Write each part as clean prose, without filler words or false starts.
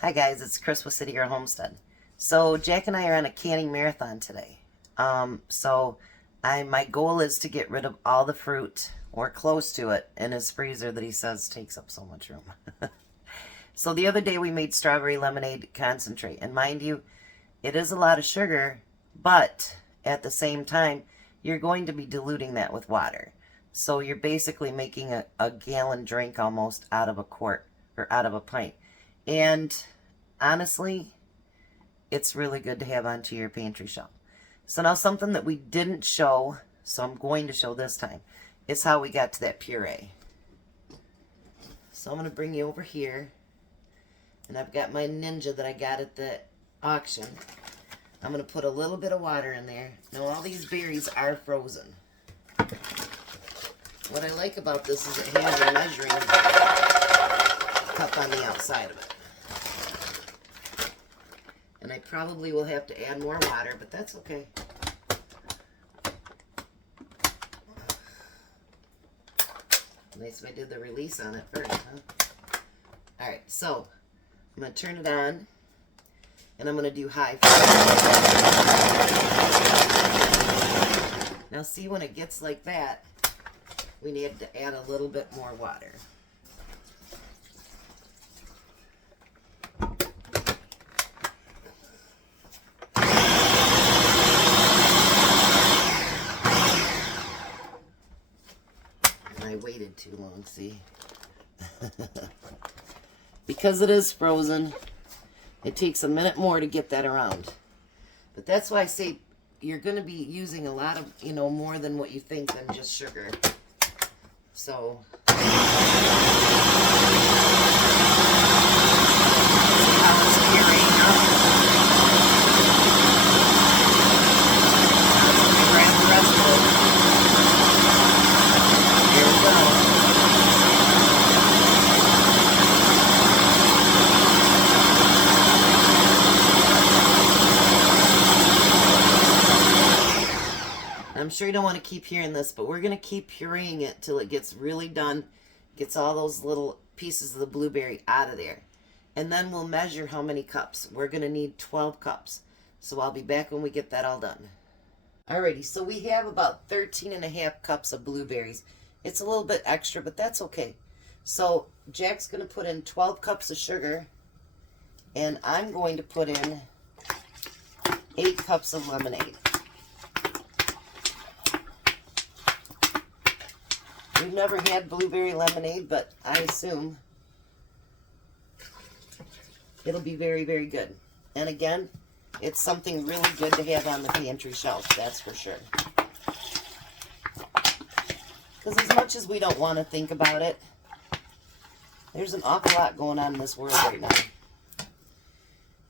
Hi guys, it's Chris with City Girl Homestead. So Jack and I are on a canning marathon today. My goal is to get rid of all the fruit, or close to it, in his freezer that he says takes up so much room. So the other day we made strawberry lemonade concentrate, and mind you, it is a lot of sugar, but at the same time, you're going to be diluting that with water. So you're basically making a gallon drink almost out of a quart, or out of a pint. And honestly, it's really good to have onto your pantry shelf. So now something that we didn't show, so I'm going to show this time, is how we got to that puree. So I'm going to bring you over here. And I've got my Ninja that I got at the auction. I'm going to put a little bit of water in there. Now all these berries are frozen. What I like about this is it has a measuring cup on the outside of it. And I probably will have to add more water, but that's okay. Nice if I did the release on it first, huh? Alright, so I'm going to turn it on, and I'm going to do high. Now see, when it gets like that, we need to add a little bit more water. I waited too long, see? Because it is frozen, it takes a minute more to get that around. But that's why I say you're going to be using a lot of, more than what you think than just sugar. So, I'm sure you don't want to keep hearing this, but we're going to keep pureeing it till it gets really done, gets all those little pieces of the blueberry out of there. And then we'll measure how many cups. We're going to need 12 cups. So I'll be back when we get that all done. Alrighty, so we have about 13.5 cups of blueberries. It's a little bit extra, but that's okay. So Jack's going to put in 12 cups of sugar, and I'm going to put in 8 cups of lemonade. We've never had blueberry lemonade, but I assume it'll be very, very good. And again, it's something really good to have on the pantry shelf, that's for sure. Because as much as we don't want to think about it, there's an awful lot going on in this world right now.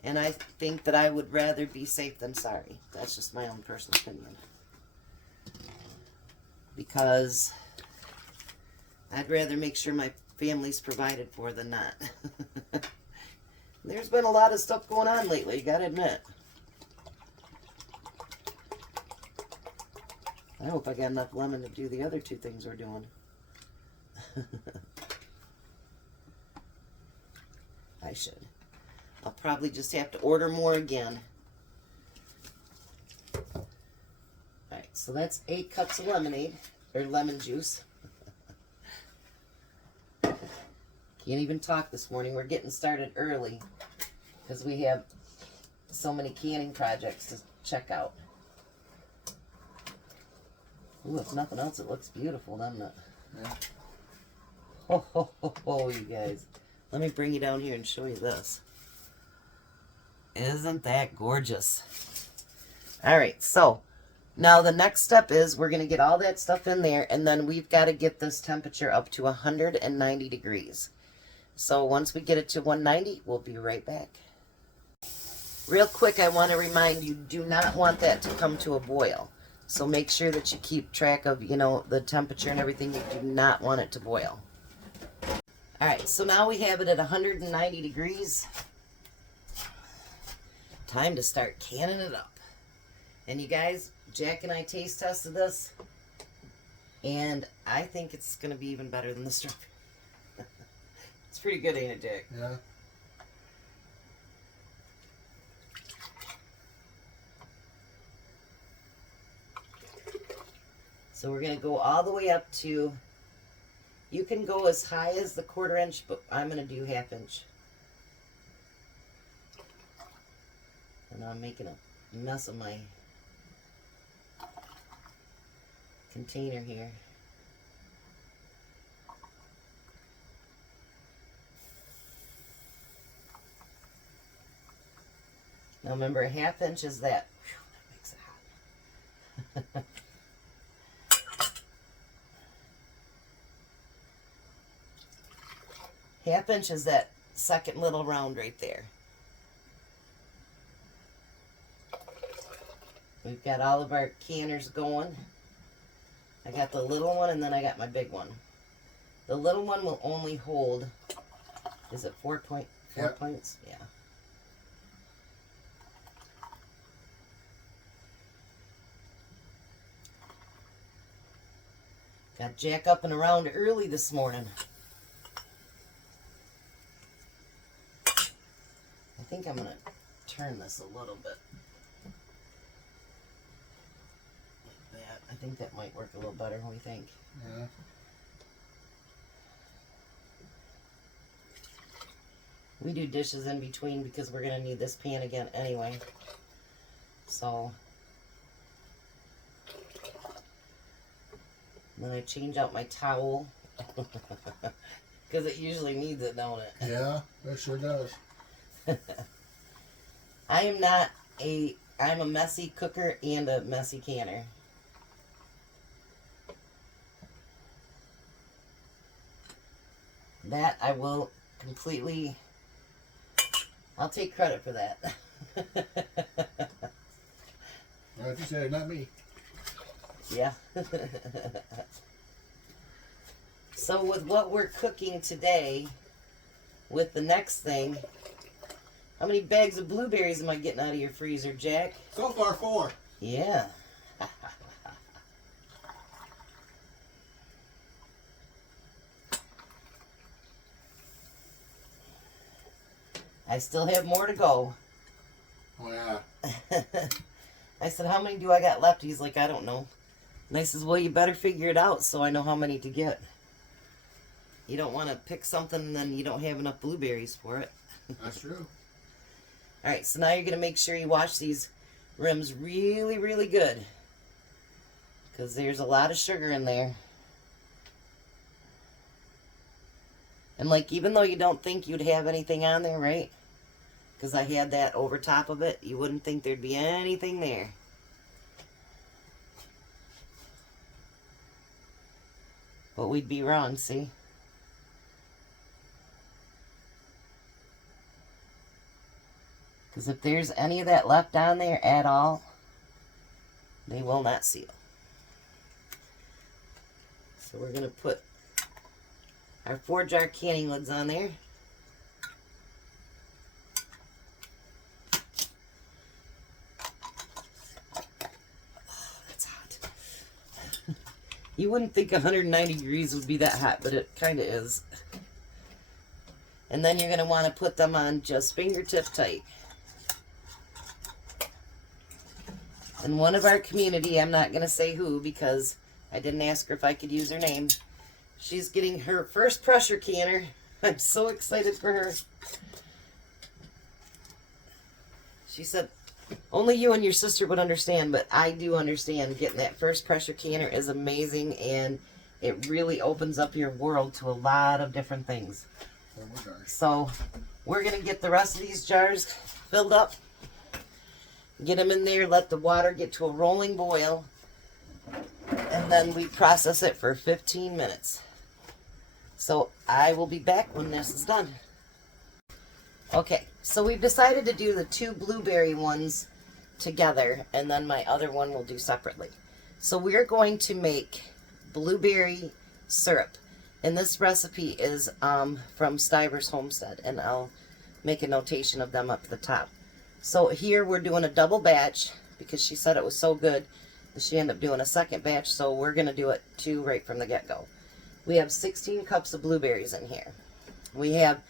And I think that I would rather be safe than sorry. That's just my own personal opinion. Because I'd rather make sure my family's provided for than not. There's been a lot of stuff going on lately, you gotta admit. I hope I got enough lemon to do the other 2 things we're doing. I should. I'll probably just have to order more again. Alright, so that's 8 cups of lemonade, or lemon juice. Can't even talk this morning. We're getting started early because we have so many canning projects to check out. Ooh, if nothing else, it looks beautiful, doesn't it? Yeah. Ho, ho, ho, ho, you guys. Let me bring you down here and show you this. Isn't that gorgeous? Alright, so now the next step is we're going to get all that stuff in there, and then we've got to get this temperature up to 190 degrees. So once we get it to 190, we'll be right back. Real quick, I want to remind you, do not want that to come to a boil. So make sure that you keep track of, the temperature and everything. You do not want it to boil. Alright, so now we have it at 190 degrees. Time to start canning it up. And you guys, Jack and I taste tested this, and I think it's going to be even better than the strawberry. It's pretty good, ain't it, Jack? Yeah. So we're going to go all the way up to, you can go as high as the 1/4 inch, but I'm going to do 1/2 inch. And I'm making a mess of my container here. Now remember, 1/2 inch is that. Whew, that makes it hot. 1/2 inch is that second little round right there. We've got all of our canners going. I got the little one and then I got my big one. The little one will only hold, is it 4 points? Yeah. Got Jack up and around early this morning. I think I'm going to turn this a little bit. Like that. I think that might work a little better. What do you think? Yeah. We do dishes in between because we're going to need this pan again anyway. So, then I change out my towel. Because it usually needs it, don't it? Yeah, it sure does. I'm a messy cooker and a messy canner. That I will completely, I'll take credit for that. Like you said, not me. Yeah. So with what we're cooking today, with the next thing, how many bags of blueberries am I getting out of your freezer, Jack? So far, 4. Yeah. I still have more to go. Oh, yeah. I said, how many do I got left? He's like, I don't know. And I says, well, you better figure it out so I know how many to get. You don't want to pick something and then you don't have enough blueberries for it. That's true. All right, so now you're going to make sure you wash these rims really, really good. Because there's a lot of sugar in there. And like, even though you don't think you'd have anything on there, right? Because I had that over top of it, you wouldn't think there'd be anything there. But we'd be wrong, see? Because if there's any of that left on there at all, they will not seal. So we're going to put our 4-jar canning lids on there. Oh, that's hot. You wouldn't think 190 degrees would be that hot, but it kind of is. And then you're going to want to put them on just fingertip tight. And one of our community, I'm not going to say who because I didn't ask her if I could use her name. She's getting her first pressure canner. I'm so excited for her. She said, only you and your sister would understand, but I do understand. Getting that first pressure canner is amazing, and it really opens up your world to a lot of different things. Oh my gosh. So we're going to get the rest of these jars filled up. Get them in there, let the water get to a rolling boil, and then we process it for 15 minutes. So I will be back when this is done. Okay, so we've decided to do the 2 blueberry ones together, and then my other one we'll do separately. So we're going to make blueberry syrup, and this recipe is from Stiver's Homestead, and I'll make a notation of them up at the top. So here we're doing a double batch because she said it was so good that she ended up doing a second batch, so we're going to do it 2 right from the get-go. We have 16 cups of blueberries in here. We have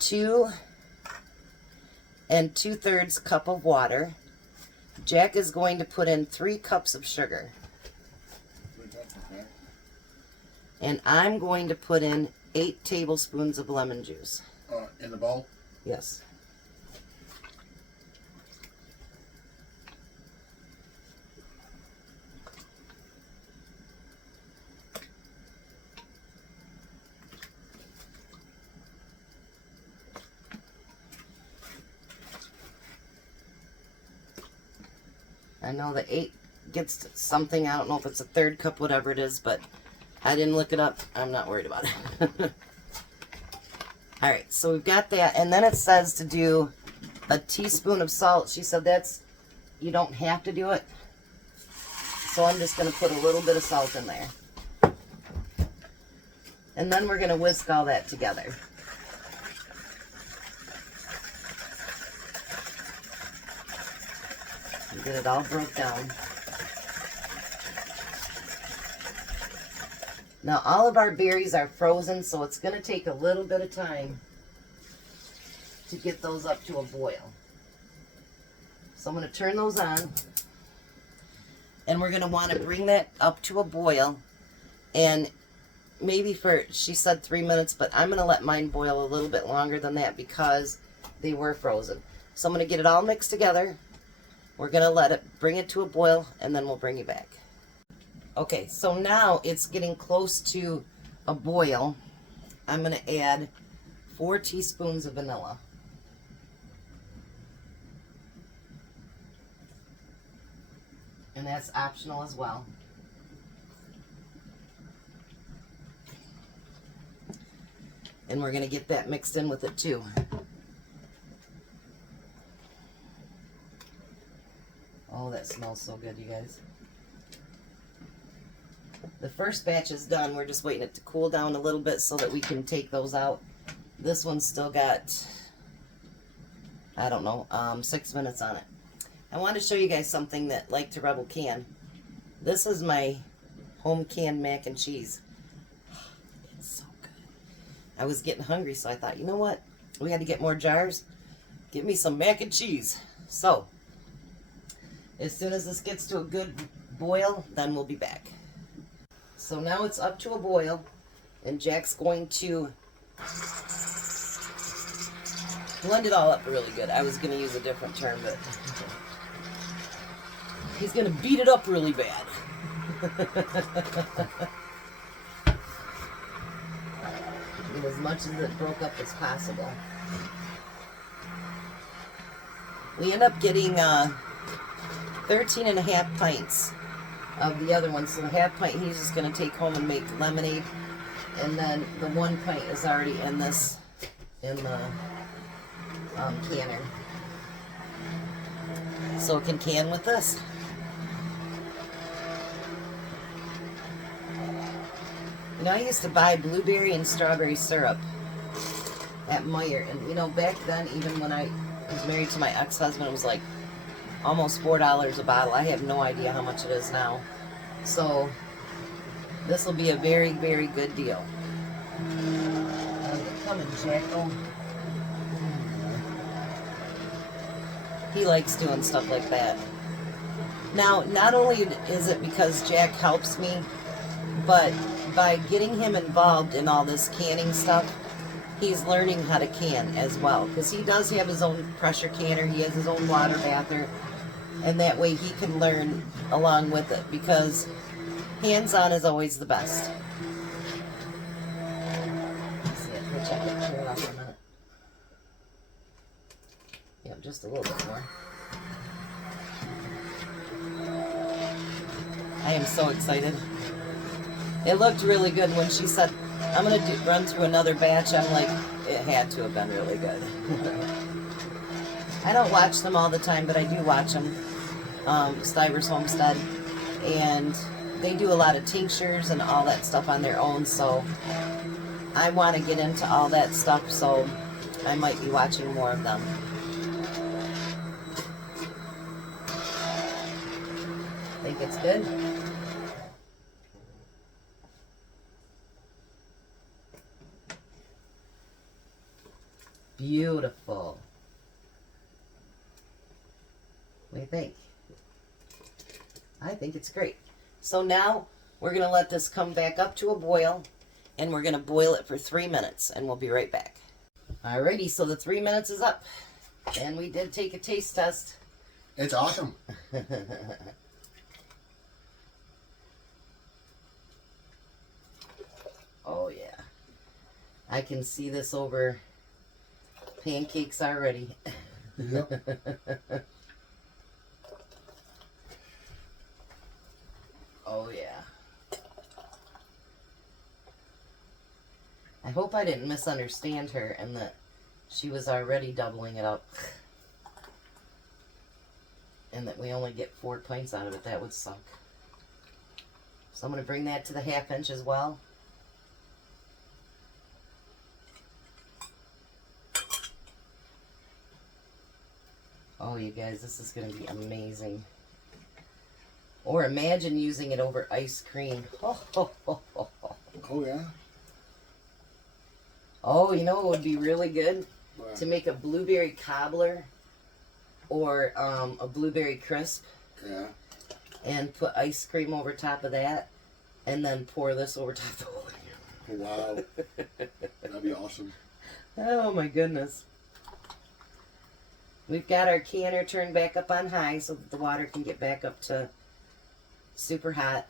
2 2/3 cup of water. Jack is going to put in 3 cups of sugar. 3 cups. And I'm going to put in 8 tablespoons of lemon juice. In the bowl? Yes. I know the 8 gets something. I don't know if it's a 1/3 cup, whatever it is, but I didn't look it up. I'm not worried about it. All right, so we've got that. And then it says to do a teaspoon of salt. She said you don't have to do it. So I'm just going to put a little bit of salt in there. And then we're going to whisk all that together. Get it all broke down. Now all of our berries are frozen, so it's going to take a little bit of time to get those up to a boil. So I'm going to turn those on, and we're going to want to bring that up to a boil, and maybe she said 3 minutes, but I'm going to let mine boil a little bit longer than that because they were frozen. So I'm going to get it all mixed together. We're going to bring it to a boil, and then we'll bring you back. Okay, so now it's getting close to a boil. I'm going to add 4 teaspoons of vanilla. And that's optional as well. And we're going to get that mixed in with it too. Oh, that smells so good, you guys. The first batch is done. We're just waiting it to cool down a little bit so that we can take those out. This one's still got, I don't know, 6 minutes on it. I want to show you guys something that Like to Rebel can. This is my home canned mac and cheese. It's so good. I was getting hungry, so I thought, you know what? We had to get more jars. Give me some mac and cheese. So, as soon as this gets to a good boil, then we'll be back. So now it's up to a boil, and Jack's going to blend it all up really good. I was going to use a different term, but he's going to beat it up really bad. Get as much of it broke up as possible. We end up getting 13.5 pints of the other one. So the half pint he's just going to take home and make lemonade. And then the 1 pint is already in the canner. So it can can with this. You know, I used to buy blueberry and strawberry syrup at Meijer. And, you know, back then, even when I was married to my ex-husband, it was like almost $4 a bottle. I have no idea how much it is now. So this will be a very, very good deal. Coming, Jackal. He likes doing stuff like that. Now, not only is it because Jack helps me, but by getting him involved in all this canning stuff, he's learning how to can as well. Because he does have his own pressure canner, he has his own water bather, and that way he can learn along with it, because hands-on is always the best. Let's see, I'm gonna check that chair off for a minute. Yep, just a little bit more. I am so excited. It looked really good when she said, I'm going to run through another batch. I'm like, it had to have been really good. I don't watch them all the time, but I do watch them. Stiver's Homestead. And they do a lot of tinctures and all that stuff on their own. So I want to get into all that stuff. So I might be watching more of them. Think it's good? Beautiful. What do you think? I think it's great. So now We're going to let this come back up to a boil, and we're going to boil it for 3 minutes, and we'll be right back. Alrighty, so the 3 minutes is up, and we did take a taste test. It's awesome. Oh yeah, I can see this over pancakes already. Yep. Oh yeah. I hope I didn't misunderstand her and that she was already doubling it up. And that we only get 4 pints out of it. That would suck. So I'm going to bring that to the 1/2 inch as well. Oh, you guys, this is going to be amazing. Or imagine using it over ice cream. Oh, yeah? Oh, you know what would be really good? What? To make a blueberry cobbler or a blueberry crisp. Yeah. And put ice cream over top of that. And then pour this over top of the whole thing. Wow. That'd be awesome. Oh, my goodness. We've got our canner turned back up on high so that the water can get back up to super hot.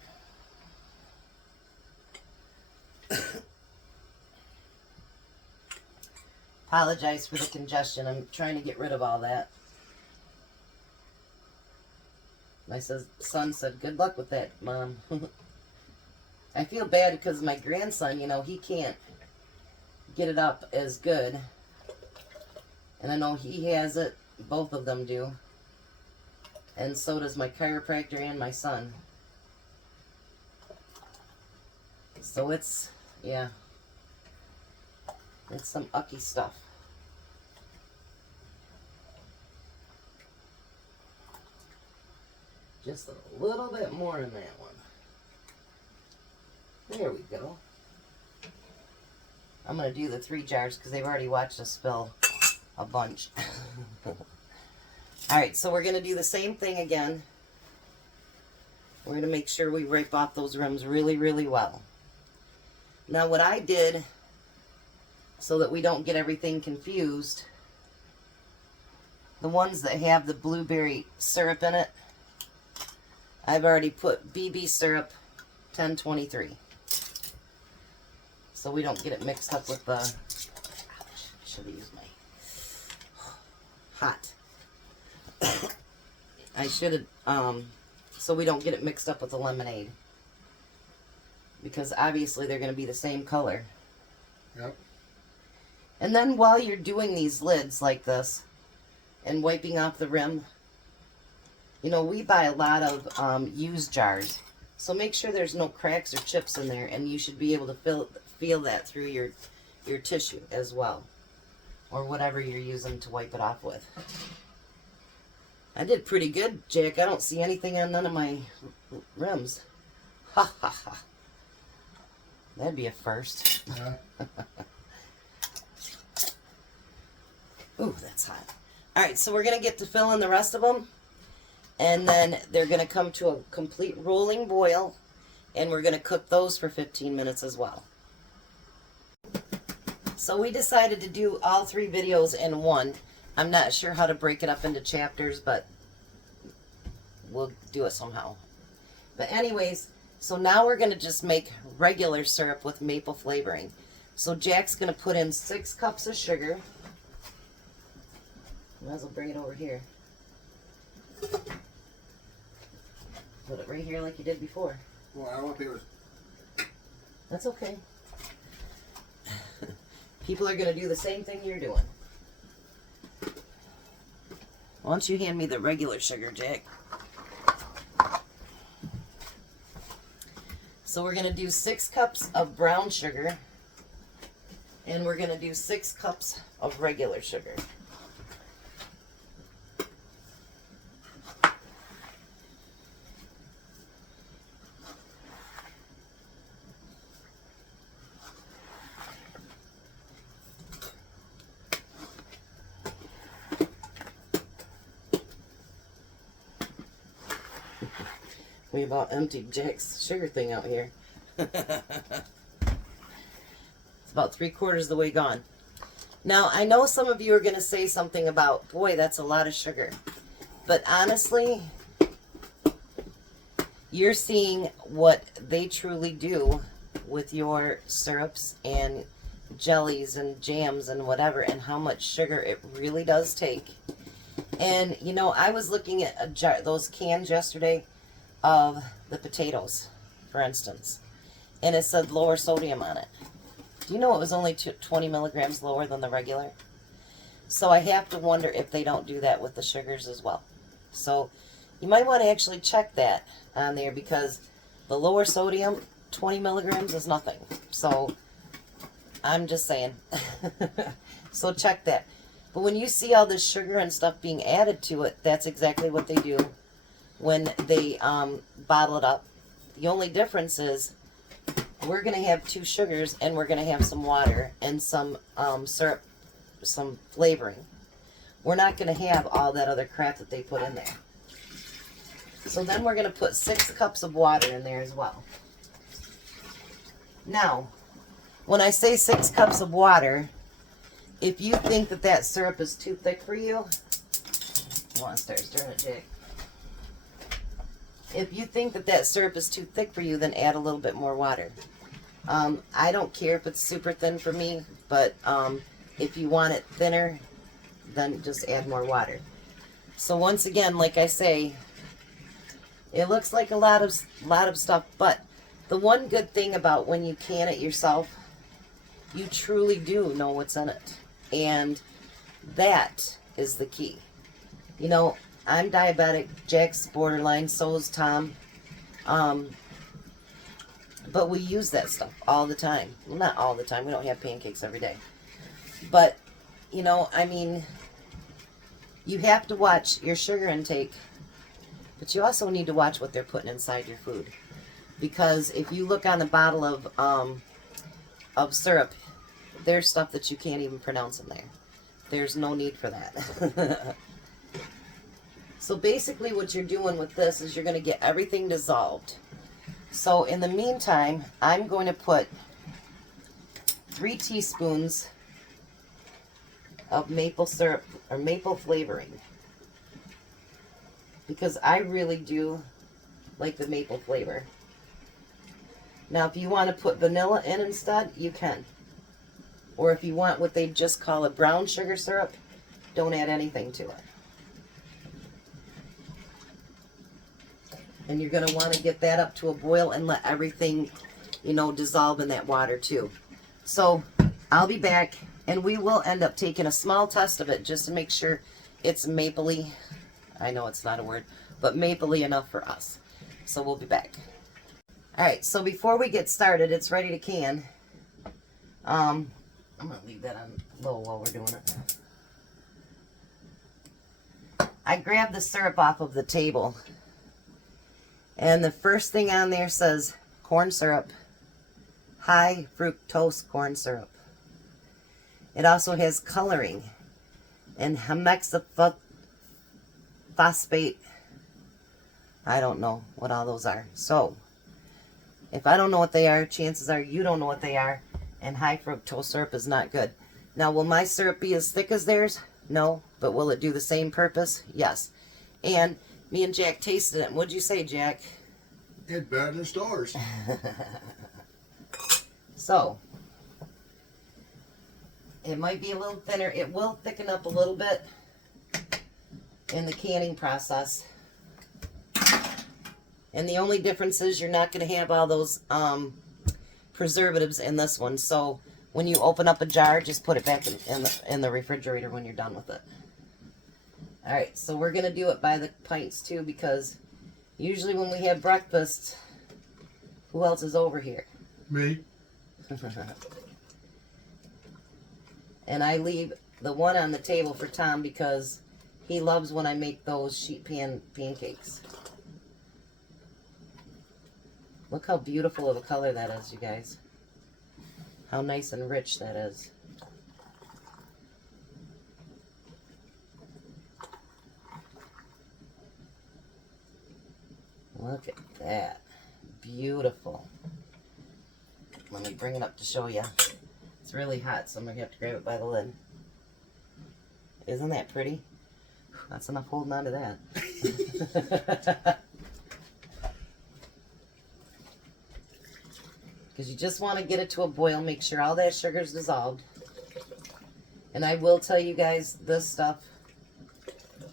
Apologize for the congestion. I'm trying to get rid of all that. My son said, "Good luck with that, Mom." I feel bad because my grandson, you know, he can't get it up as good. And I know he has it. Both of them do. And so does my chiropractor and my son. So it's, yeah. It's some ucky stuff. Just a little bit more in that one. There we go. I'm going to do the 3 jars because they've already watched us spill a bunch. Alright, so we're going to do the same thing again. We're going to make sure we wipe off those rims really, really well. Now what I did, so that we don't get everything confused, the ones that have the blueberry syrup in it, I've already put BB syrup 1023. So we don't get it mixed up with the... Ouch, should have used my... Hot. I should have... so we don't get it mixed up with the lemonade. Because obviously they're going to be the same color. Yep. And then while you're doing these lids like this, and wiping off the rim, you know, we buy a lot of used jars. So make sure there's no cracks or chips in there, and you should be able to feel that through your tissue as well. Or whatever you're using to wipe it off with. I did pretty good, Jack. I don't see anything on none of my rims. Ha ha ha. That'd be a first. Yeah. Ooh, that's hot. Alright, so we're going to get to fill in the rest of them. And then they're going to come to a complete rolling boil. And we're going to cook those for 15 minutes as well. So we decided to do all 3 videos in one. I'm not sure how to break it up into chapters, but we'll do it somehow. But anyways, so now we're going to just make regular syrup with maple flavoring. So Jack's going to put in 6 cups of sugar. Might as well bring it over here. Put it right here like you did before. Well, I want to. That's okay. People are going to do the same thing you're doing. Why don't you hand me the regular sugar, Jack? So we're going to do 6 cups of brown sugar. And we're going to do 6 cups of regular sugar. We about emptied Jack's sugar thing out here. It's about 3/4 of the way gone. Now, I know some of you are going to say something about, boy, that's a lot of sugar. But honestly, you're seeing what they truly do with your syrups and jellies and jams and whatever, and how much sugar it really does take. And, you know, I was looking at a jar, those cans yesterday of the potatoes, for instance, and it said lower sodium on it. Do you know it was only 20 milligrams lower than the regular? So I have to wonder if they don't do that with the sugars as well. So you might want to actually check that on there, because the lower sodium, 20 milligrams is nothing. So I'm just saying. So check that. But when you see all this sugar and stuff being added to it, that's exactly what they do when they bottle it up. The only difference is we're going to have 2 sugars, and we're going to have some water and some syrup, some flavoring. We're not going to have all that other crap that they put in there. So then we're going to put 6 cups of water in there as well. Now, when I say 6 cups of water, if you think that that syrup is too thick for you, I want to start stirring it, Jake. If you think that that syrup is too thick for you, then add a little bit more water. I don't care if it's super thin for me, but if you want it thinner, then just add more water. So once again, like I say, it looks like a lot of stuff, but the one good thing about when you can it yourself, you truly do know what's in it. And that is the key. You know, I'm diabetic, Jack's borderline, so is Tom. But we use that stuff all the time. Well, not all the time. We don't have pancakes every day. But, you know, I mean, you have to watch your sugar intake, but you also need to watch what they're putting inside your food. Because if you look on the bottle of syrup, there's stuff that you can't even pronounce in there. There's no need for that. So basically what you're doing with this is you're going to get everything dissolved. So in the meantime, I'm going to put 3 teaspoons of maple syrup or maple flavoring, because I really do like the maple flavor. Now if you want to put vanilla in instead, you can. Or if you want what they just call a brown sugar syrup, don't add anything to it. And you're going to want to get that up to a boil and let everything, you know, dissolve in that water too. So I'll be back, and we will end up taking a small test of it just to make sure it's mapley. I know it's not a word, but mapley enough for us. So we'll be back. Alright, so before we get started, it's ready to can. I'm going to leave that on low while we're doing it. I grabbed the syrup off of the table, and the first thing on there says corn syrup, high fructose corn syrup. It also has coloring and hexaphosphate. I don't know what all those are. So if I don't know what they are, chances are you don't know what they are, and high fructose syrup is not good. Now, will my syrup be as thick as theirs? No. But will it do the same purpose? Yes. And me and Jack tasted it. What'd you say, Jack? It's better than stores. So, it might be a little thinner. It will thicken up a little bit in the canning process. And the only difference is you're not going to have all those preservatives in this one. So when you open up a jar, just put it back in the refrigerator when you're done with it. Alright, so we're going to do it by the pints too, because usually when we have breakfast, who else is over here? Me. And I leave the one on the table for Tom because he loves when I make those sheet pan pancakes. Look how beautiful of a color that is, you guys. How nice and rich that is. Look at that. Beautiful. Let me bring it up to show you. It's really hot, so I'm going to have to grab it by the lid. Isn't that pretty? That's enough holding on to that. Because you just want to get it to a boil. Make sure all that sugar's dissolved. And I will tell you guys, this stuff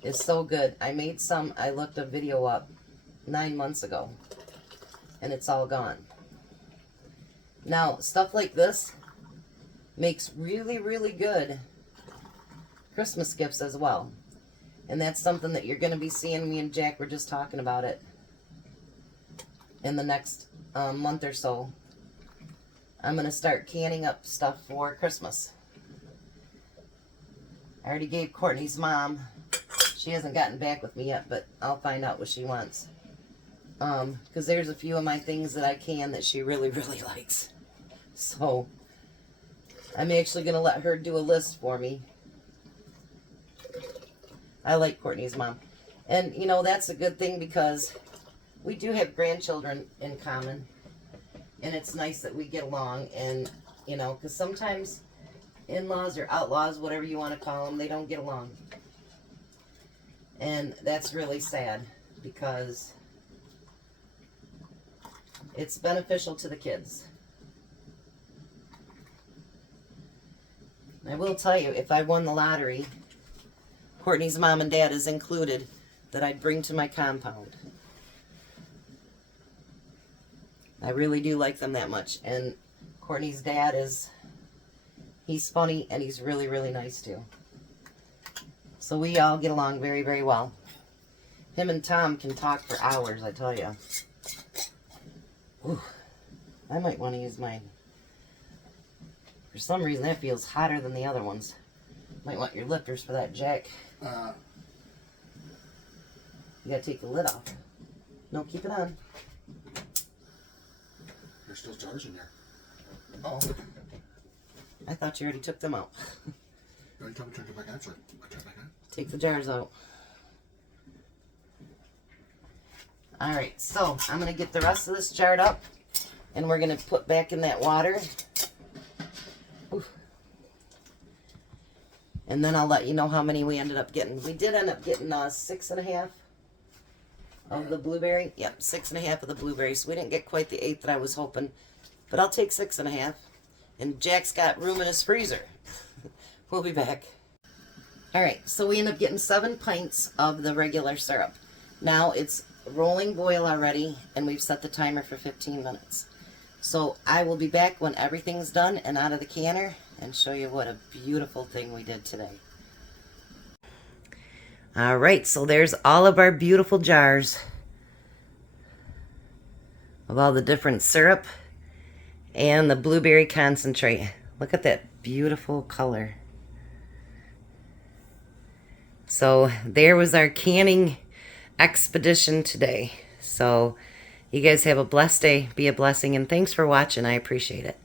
is so good. I made some, I looked a video up 9 months ago. And it's all gone. Now, stuff like this makes really, really good Christmas gifts as well. And that's something that you're going to be seeing. Me and Jack were just talking about it in the next month or so. I'm going to start canning up stuff for Christmas. I already gave Courtney's mom. She hasn't gotten back with me yet, but I'll find out what she wants. Because there's a few of my things that I can that she really, really likes. So, I'm actually going to let her do a list for me. I like Courtney's mom. And, you know, that's a good thing because we do have grandchildren in common. And it's nice that we get along. And, you know, because sometimes in-laws or outlaws, whatever you want to call them, they don't get along. And that's really sad because it's beneficial to the kids. I will tell you, if I won the lottery, Courtney's mom and dad is included, that I'd bring to my compound. I really do like them that much. And Courtney's dad he's funny and he's really, really nice too. So we all get along very, very well. Him and Tom can talk for hours, I tell you. Ooh, I might want to use mine. For some reason, that feels hotter than the other ones. Might want your lifters for that, Jack. You gotta take the lid off. No, keep it on. There's still jars in there. Oh. I thought you already took them out. No, you told me to turn it back on, so I turn it back on. Take the jars out. Alright, so I'm going to get the rest of this jarred up. And we're going to put back in that water. Ooh. And then I'll let you know how many we ended up getting. We did end up getting 6.5 of the blueberry. Yep, 6.5 of the blueberries. We didn't get quite the 8 that I was hoping. But I'll take 6.5. And Jack's got room in his freezer. We'll be back. Alright, so we end up getting 7 pints of the regular syrup. Now it's rolling boil already, and we've set the timer for 15 minutes. So I will be back when everything's done and out of the canner and show you what a beautiful thing we did today. Alright, so there's all of our beautiful jars of all the different syrup and the blueberry concentrate. Look at that beautiful color. So there was our canning expedition today. So you guys have a blessed day. Be a blessing, and thanks for watching. I appreciate it.